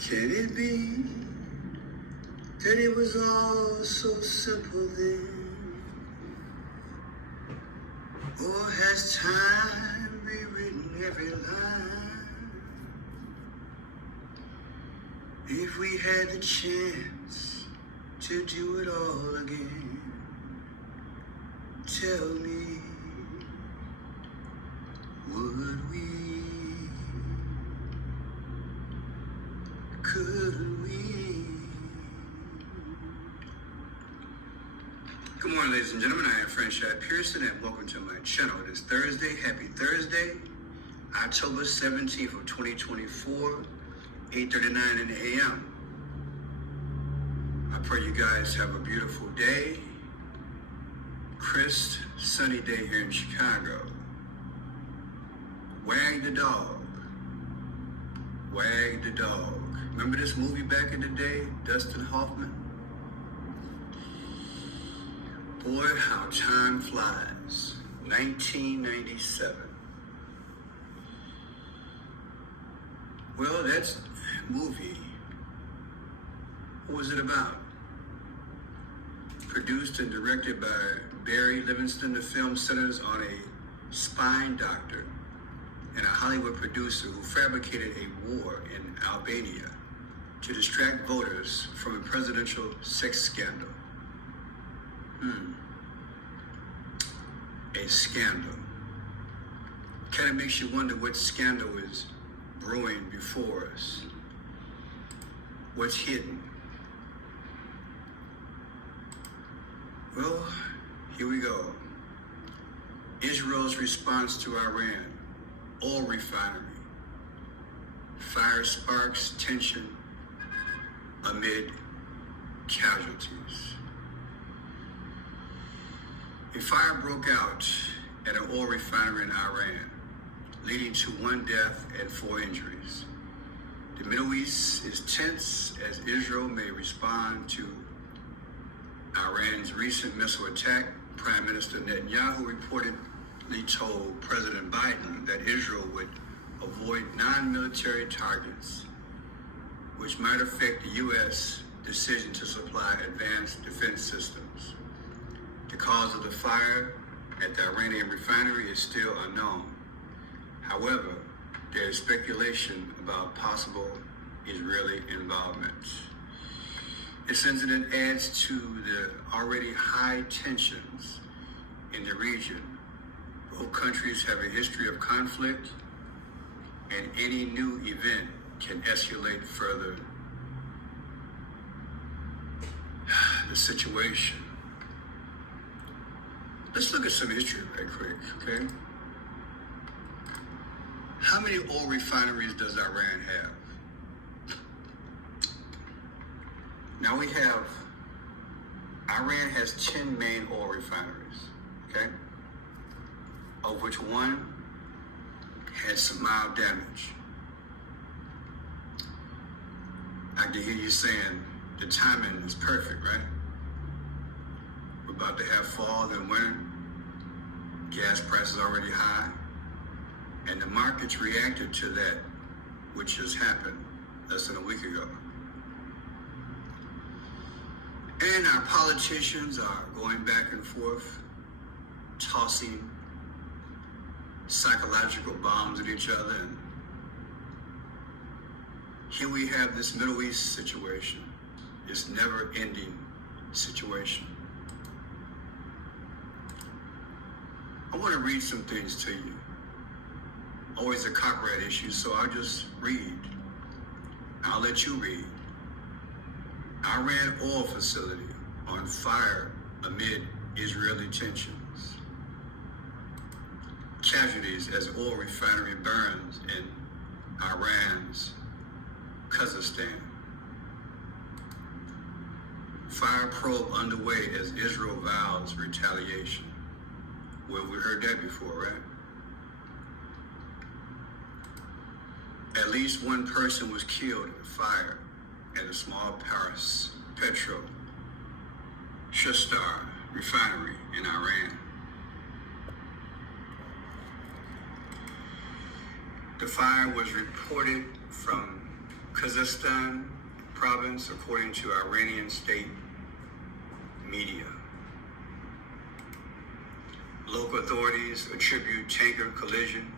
Can it be that it was all so simple then? Or has time rewritten every line? If we had the chance to do it all again, tell me, would we? Could we? Good morning, ladies and gentlemen. I am Frank Shad Pearson, and welcome to my channel. It is Thursday. Happy Thursday, October 17th of 2024, 8:39 in the a.m. I pray you guys have a beautiful day. Crisp, sunny day here in Chicago. Wag the dog. Wag the dog. Remember this movie back in the day, Dustin Hoffman? Boy, how time flies. 1997. Well, that movie, what was it about? Produced and directed by Barry Livingston, the film centers on a spine doctor and a Hollywood producer who fabricated a war in Albania to distract voters from a presidential sex scandal. A scandal. Kind of makes you wonder what scandal is brewing before us. What's hidden? Well, here we go. Israel's response to Iran. Oil refinery. Fire sparks tension amid casualties. A fire broke out at an oil refinery in Iran, leading to 1 death and 4 injuries. The Middle East is tense as Israel may respond to Iran's recent missile attack. Prime Minister Netanyahu reportedly told President Biden that Israel would avoid non-military targets, which might affect the U.S. decision to supply advanced defense systems. The cause of the fire at the Iranian refinery is still unknown. However, there is speculation about possible Israeli involvement. This incident adds to the already high tensions in the region. Both countries have a history of conflict, and any new event can escalate further the situation. Let's look at some history right quick, okay? How many oil refineries does Iran have? Now Iran has 10 main oil refineries, okay? Of which one had some mild damage. I can hear you saying the timing is perfect, right? We're about to have fall and winter. Gas prices already high. And the markets reacted to that, which just happened less than a week ago. And our politicians are going back and forth, tossing psychological bombs at each other. And here we have this Middle East situation, this never-ending situation. I want to read some things to you. Always a copyright issue, so I'll just read. I'll let you read. Iran oil facility on fire amid Israeli tensions. Casualties as oil refinery burns in Iran's Kazakhstan. Fire probe underway as Israel vows retaliation. Well, we heard that before, right? At least 1 person was killed in a fire at a small Paris Petro Shustar refinery in Iran. The fire was reported from Kazakhstan province, according to Iranian state media. Local authorities attribute tanker collision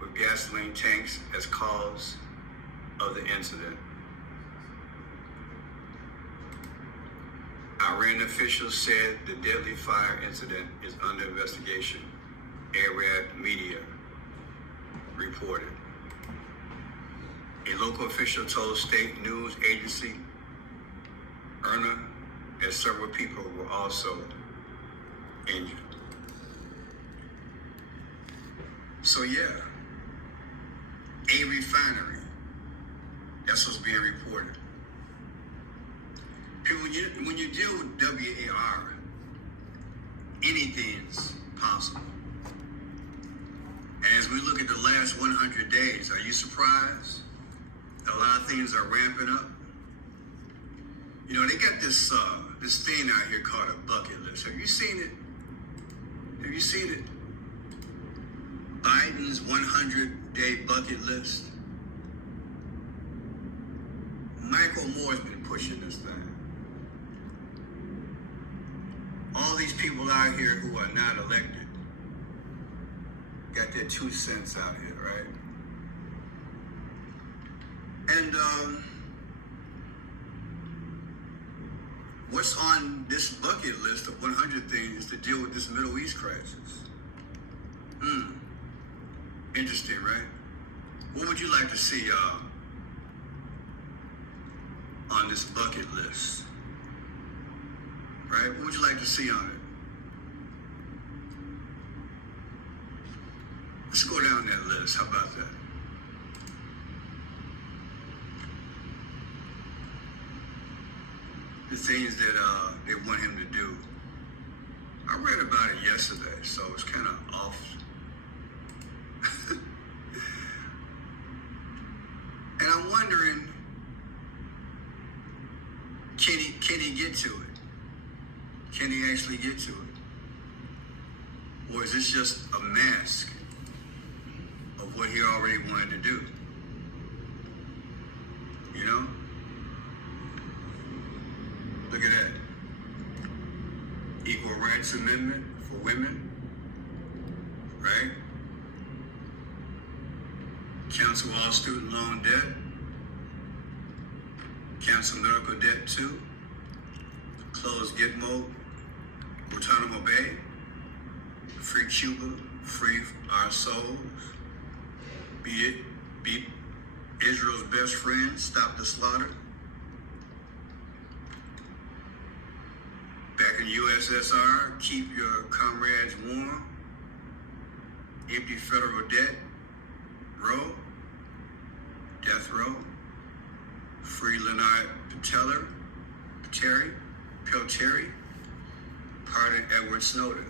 with gasoline tanks as cause of the incident. Iran officials said the deadly fire incident is under investigation, Arab media reported. A local official told state news agency IRNA that several people were also injured. So yeah, a refinery, that's what's being reported. People, when you deal with WAR, anything's possible. And as we look at the last 100 days, are you surprised? A lot of things are ramping up. You know, they got this thing out here called a bucket list. Have you seen it? Have you seen it? Biden's 100-day bucket list. Michael Moore's been pushing this thing. All these people out here who are not elected got their 2 cents out here, right? And what's on this bucket list of 100 things is to deal with this Middle East crisis. Interesting, right? What would you like to see on this bucket list? Right? What would you like to see on it? Let's go down that list. How about that? The things that they want him to do. I read about it yesterday, so it's kind of off. And I'm wondering, can he get to it? Can he actually get to it? Or is this just a mask of what he already wanted to do? You know? Look at that. Equal Rights Amendment for women, right? Cancel all student loan debt. Cancel medical debt too. Close Gitmo, Guantanamo Bay. Free Cuba, free our souls. Be Israel's best friend, stop the slaughter. Back in USSR, keep your comrades warm. Empty federal debt row, death row. Free Leonard Peltier, pardon Edward Snowden.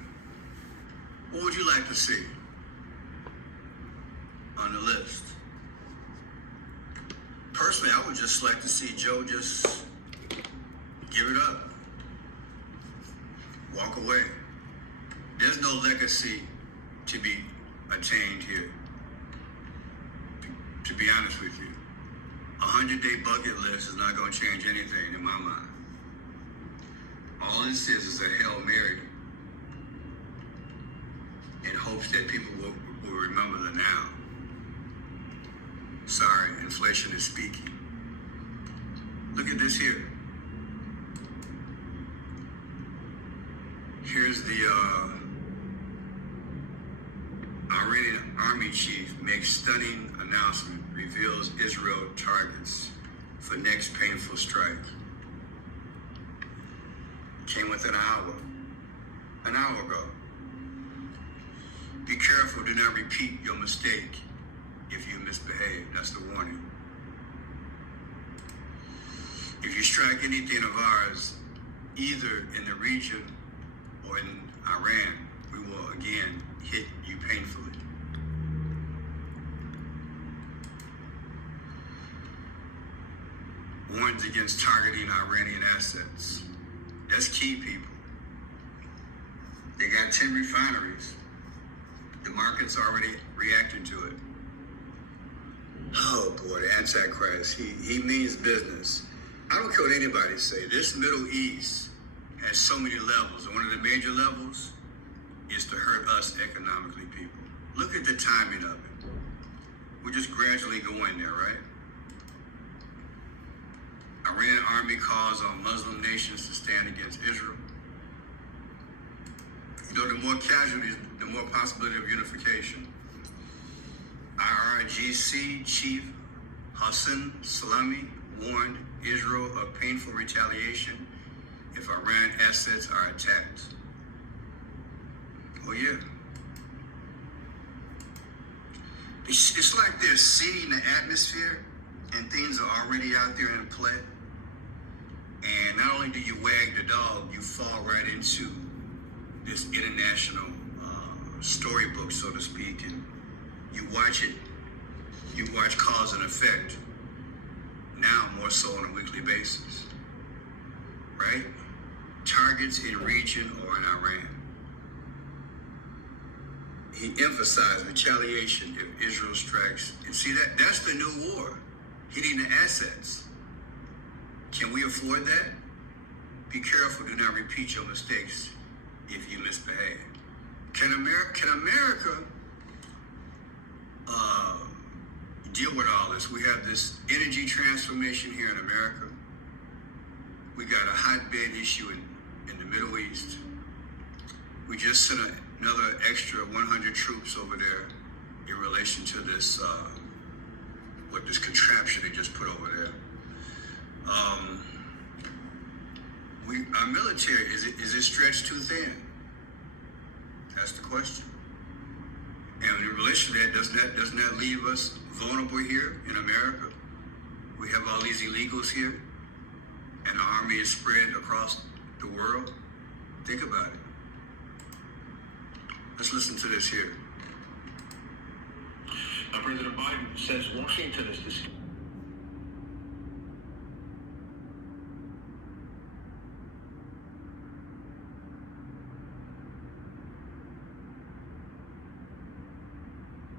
What would you like to see on the list? Personally, I would just like to see Joe just give it up. Walk away. There's no legacy to be attained here. To be honest with you, 100-day bucket list is not going to change anything in my mind. All this is a Hail Mary in hopes that people will remember the now. Sorry, inflation is speaking. Look at this here. Here's the Iranian army chief makes stunning announcement, reveals Israel targets for next painful strike. Came within an hour ago. Be careful, do not repeat your mistake if you misbehave. That's the warning. If you strike anything of ours, either in the region or in Iran, we will again hit you painfully. Warns against targeting Iranian assets. That's key, people. They got 10 refineries. The market's already reacting to it. Oh boy, the Antichrist. He means business. I don't care what anybody say. This Middle East has so many levels, and one of the major levels is to hurt us economically, people. Look at the timing of it. We're just gradually going there, right? Iran army calls on Muslim nations to stand against Israel. You know, the more casualties, the more possibility of unification. IRGC Chief Hassan Salami warned Israel of painful retaliation if Iran assets are attacked. Oh yeah. It's like they're seeding the atmosphere and things are already out there in play. And not only do you wag the dog, you fall right into this international storybook, so to speak, and you watch it. You watch cause and effect now more so on a weekly basis, right? Targets in region or in Iran. He emphasized retaliation if Israel strikes. And see, that's the new war, hitting the assets. Can we afford that? Be careful, do not repeat your mistakes if you misbehave. Can America deal with all this? We have this energy transformation here in America. We got a hotbed issue in the Middle East. We just sent another extra 100 troops over there in relation to this, this contraption they just put over there. Our military, is it stretched too thin? That's the question. And in relation to that, doesn't that leave us vulnerable here in America? We have all these illegals here, and the army is spread across the world. Think about it. Let's listen to this here. President Biden says Washington is this.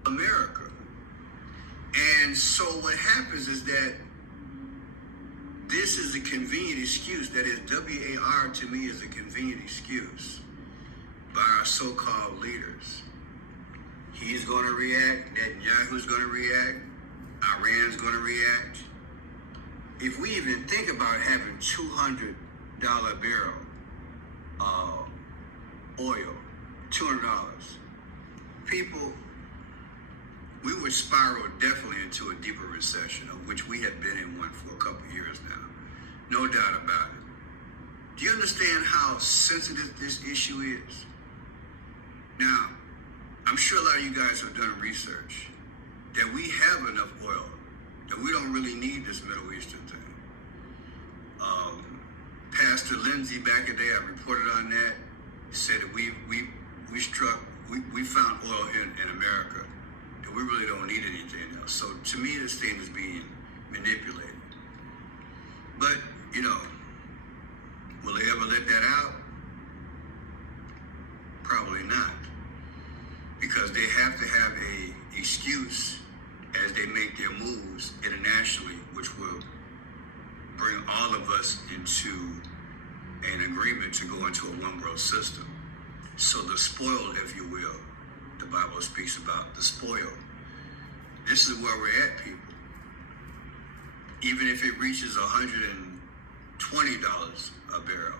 America. And so what happens is that this is a convenient excuse. That is, WAR to me is a convenient excuse by our so-called leaders. He's going to react. Netanyahu's going to react. Iran's going to react. If we even think about having $200 barrel oil, $200, people, we would spiral definitely into a deeper recession, of which we have been in one for a couple of years now. No doubt about it. Do you understand how sensitive this issue is? Now, I'm sure a lot of you guys have done research that we have enough oil, that we don't really need this Middle Eastern thing. Pastor Lindsay back in the day, I reported on that, said that we found oil in America, that we really don't need anything else. So to me, this thing is being manipulated. But, will they ever let that out? Probably not. Because they have to have a excuse as they make their moves internationally, which will bring all of us into an agreement to go into a one world system. So the spoiled, if you will, the Bible speaks about the spoiled. This is where we're at, people. Even if it reaches $120 a barrel,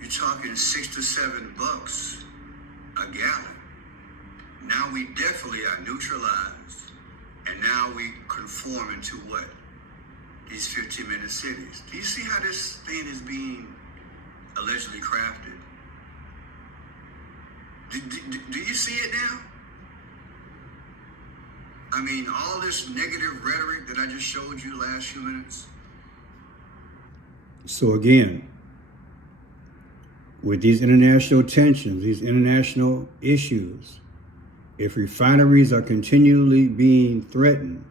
you're talking $6 to $7 a gallon. Now we definitely are neutralized, and now we conform into what? These 15-minute cities. Do you see how this thing is being allegedly crafted? Do you see it now? I mean, all this negative rhetoric that I just showed you last few minutes. So again, with these international tensions, these international issues, if refineries are continually being threatened,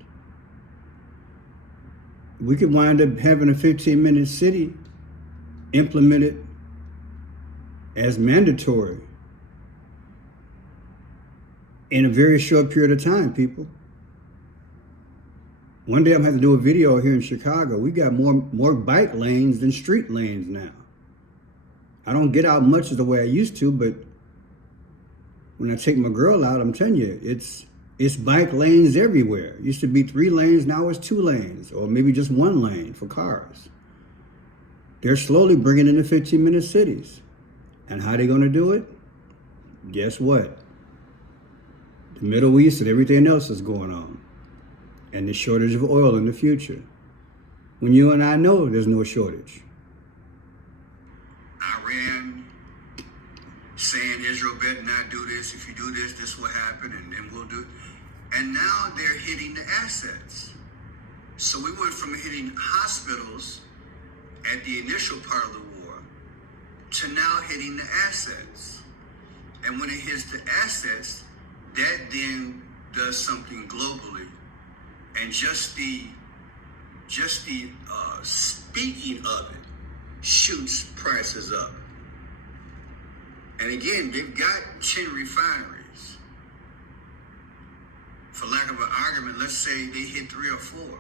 we could wind up having a 15-minute city implemented as mandatory in a very short period of time, people. One day I'm going to have to do a video here in Chicago. We got more bike lanes than street lanes now. I don't get out much as the way I used to, but when I take my girl out, I'm telling you, it's bike lanes everywhere. It used to be 3 lanes, now it's 2 lanes, or maybe just 1 lane for cars. They're slowly bringing in the 15-minute cities. And how are they going to do it? Guess what? The Middle East and everything else is going on. And the shortage of oil in the future. When you and I know there's no shortage. Iran saying Israel better not do this. If you do this, this will happen, and then we'll do it. And now they're hitting the assets. So we went from hitting hospitals at the initial part of the war to now hitting the assets. And when it hits the assets, that then does something globally. And just the speaking of it shoots prices up. And again, they've got 10 refineries. For lack of an argument, let's say they hit 3 or 4.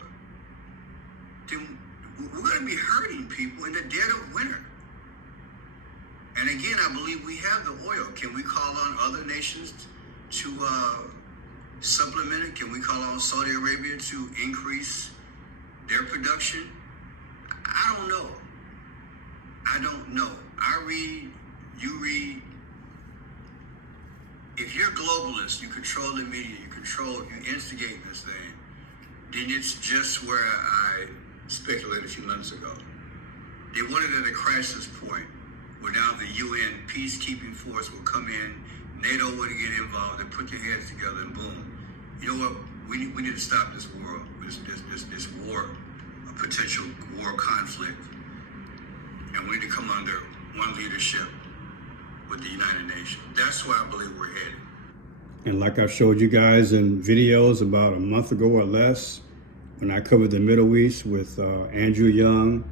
Then we're going to be hurting people in the dead of winter. And again, I believe we have the oil. Can we call on other nations to supplement it? Can we call on Saudi Arabia to increase their production? I don't know. I read, you read. If you're globalist, you control the media, you instigate this thing, then it's just where I speculated a few months ago. They wanted at a crisis point where now the UN peacekeeping force will come in, NATO would get involved, they put their heads together, and boom. You know what? We need to stop this war, this war, a potential war conflict, and we need to come under one leadership with the United Nations. That's where I believe we're headed. And like I showed you guys in videos about a month ago or less, when I covered the Middle East with Andrew Young,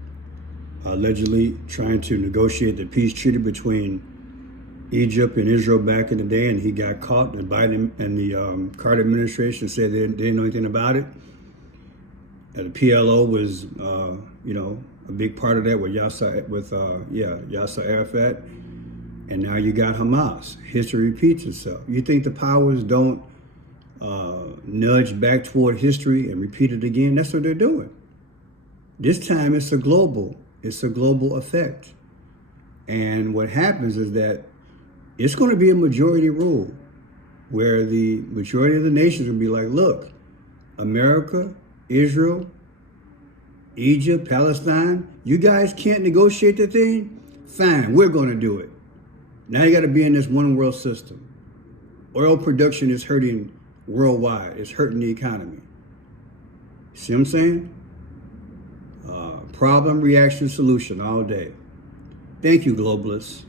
allegedly trying to negotiate the peace treaty between Egypt and Israel back in the day, and he got caught. And Biden and the Carter administration said they didn't know anything about it. And the PLO was, a big part of that with Yasser Arafat. And now you got Hamas. History repeats itself. You think the powers don't nudge back toward history and repeat it again? That's what they're doing. This time it's a global effect. And what happens is that it's going to be a majority rule where the majority of the nations will be like, look, America, Israel, Egypt, Palestine, you guys can't negotiate the thing? Fine, we're going to do it. Now you got to be in this one world system. Oil production is hurting worldwide. It's hurting the economy. See what I'm saying? Problem, reaction, solution all day. Thank you, globalists.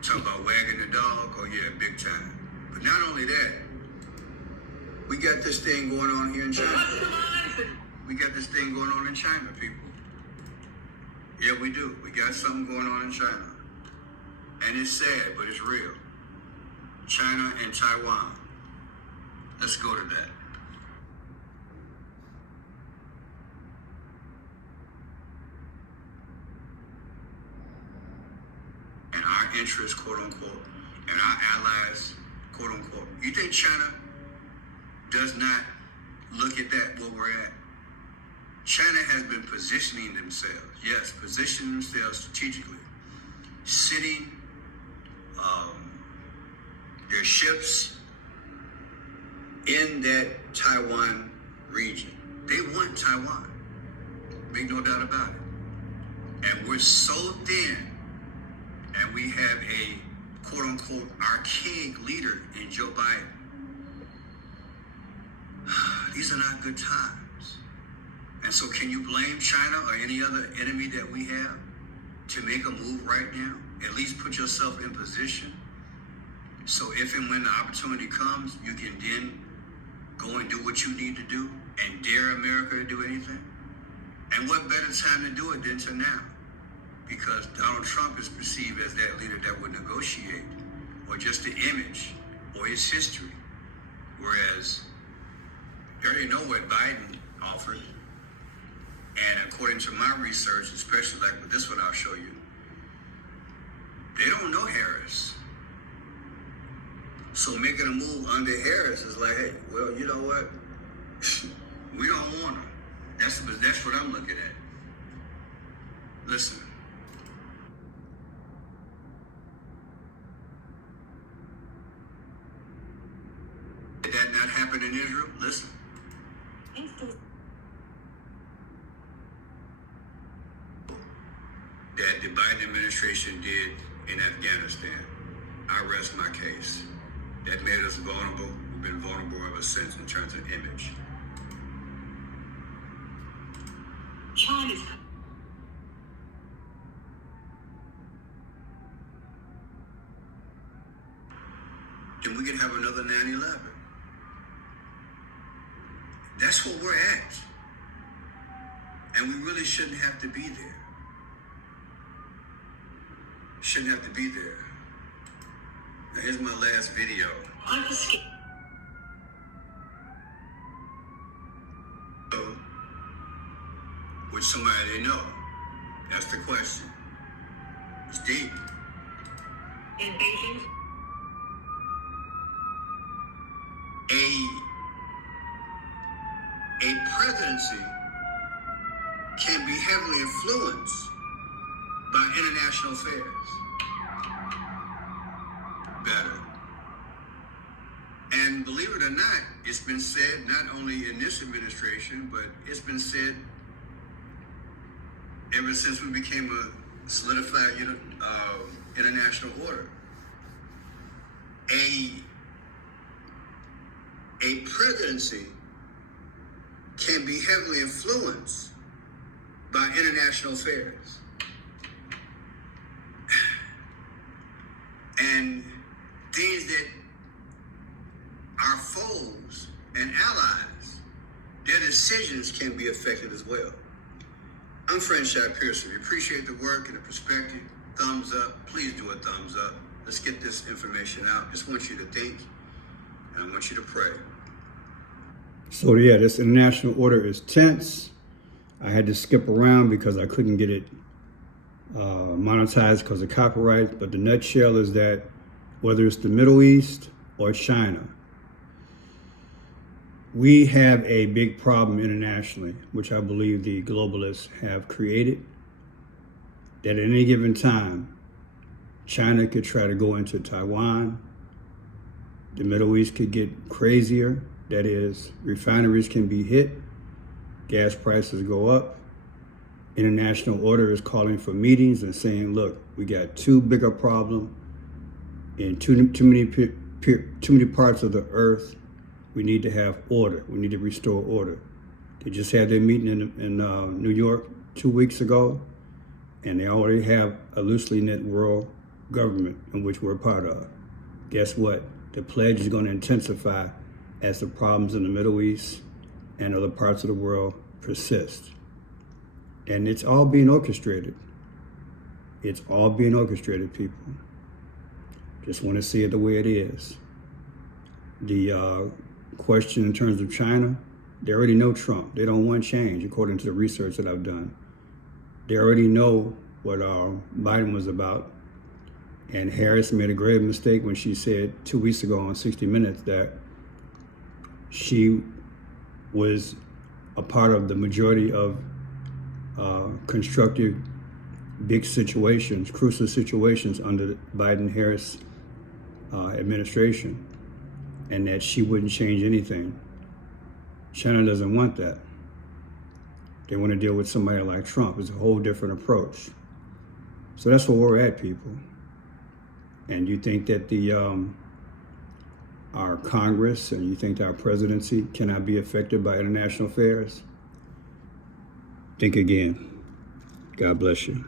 Talk about wagging the dog, oh yeah, big time. But not only that, we got this thing going on here in China. We got this thing going on in China, people. Yeah, we do. We got something going on in China. And it's sad, but it's real. China and Taiwan. Let's go to that. And our interests, quote unquote, and our allies, quote unquote. You think China does not look at that where we're at? China has been positioning themselves, positioning themselves strategically, sitting their ships in that Taiwan region. They want Taiwan, make no doubt about it. And we're so thin, and we have a quote-unquote archaic leader in Joe Biden. These are not good times. And so can you blame China or any other enemy that we have to make a move right now? At least put yourself in position. So if and when the opportunity comes, you can then go and do what you need to do and dare America to do anything. And what better time to do it than to now? Because Donald Trump is perceived as that leader that would negotiate, or just the image, or his history. Whereas there already know what Biden offered. And according to my research, especially like with this one I'll show you, they don't know Harris. So making a move under Harris is like, hey, well, you know what? We don't want him. That's what I'm looking at. Listen. Did that not happen in Israel? Listen. That the Biden administration did in Afghanistan. I rest my case. That made us vulnerable. We've been vulnerable ever since in terms of image. China's Then we can have another 9/11. That's where we're at. And we really shouldn't have to be there. Shouldn't have to be there. Now, here's my last video. I'm scared. With somebody they know. That's the question. It's deep. In Beijing, A presidency can be heavily influenced by international affairs. Better. And believe it or not, it's been said not only in this administration, but it's been said ever since we became a solidified international order. A presidency can be heavily influenced by international affairs. And things that our foes and allies, their decisions can be affected as well. I'm Friend Shot Pearson. We appreciate the work and the perspective. Thumbs up. Please do a thumbs up. Let's get this information out. Just want you to think, and I want you to pray. So yeah, this international order is tense. I had to skip around because I couldn't get it monetized because of copyright. But the nutshell is that whether it's the Middle East or China, we have a big problem internationally, which I believe the globalists have created, that at any given time, China could try to go into Taiwan. The Middle East could get crazier. That is, refineries can be hit. Gas prices go up. International order is calling for meetings and saying, look, we got too big a problem in too many parts of the earth. We need to have order. We need to restore order. They just had their meeting in New York 2 weeks ago, and they already have a loosely knit world government in which we're part of. Guess what? The pledge is going to intensify as the problems in the Middle East and other parts of the world persist. And it's all being orchestrated. It's all being orchestrated, people. Just want to see it the way it is. The question in terms of China, they already know Trump. They don't want change, according to the research that I've done. They already know what Biden was about. And Harris made a grave mistake when she said 2 weeks ago on 60 Minutes that she was a part of the majority of constructive big situations, crucial situations under the Biden-Harris administration, and that she wouldn't change anything. China doesn't want that. They want to deal with somebody like Trump. It's a whole different approach. So that's where we're at, people. And you think that our Congress and you think that our presidency cannot be affected by international affairs? Think again. God bless you.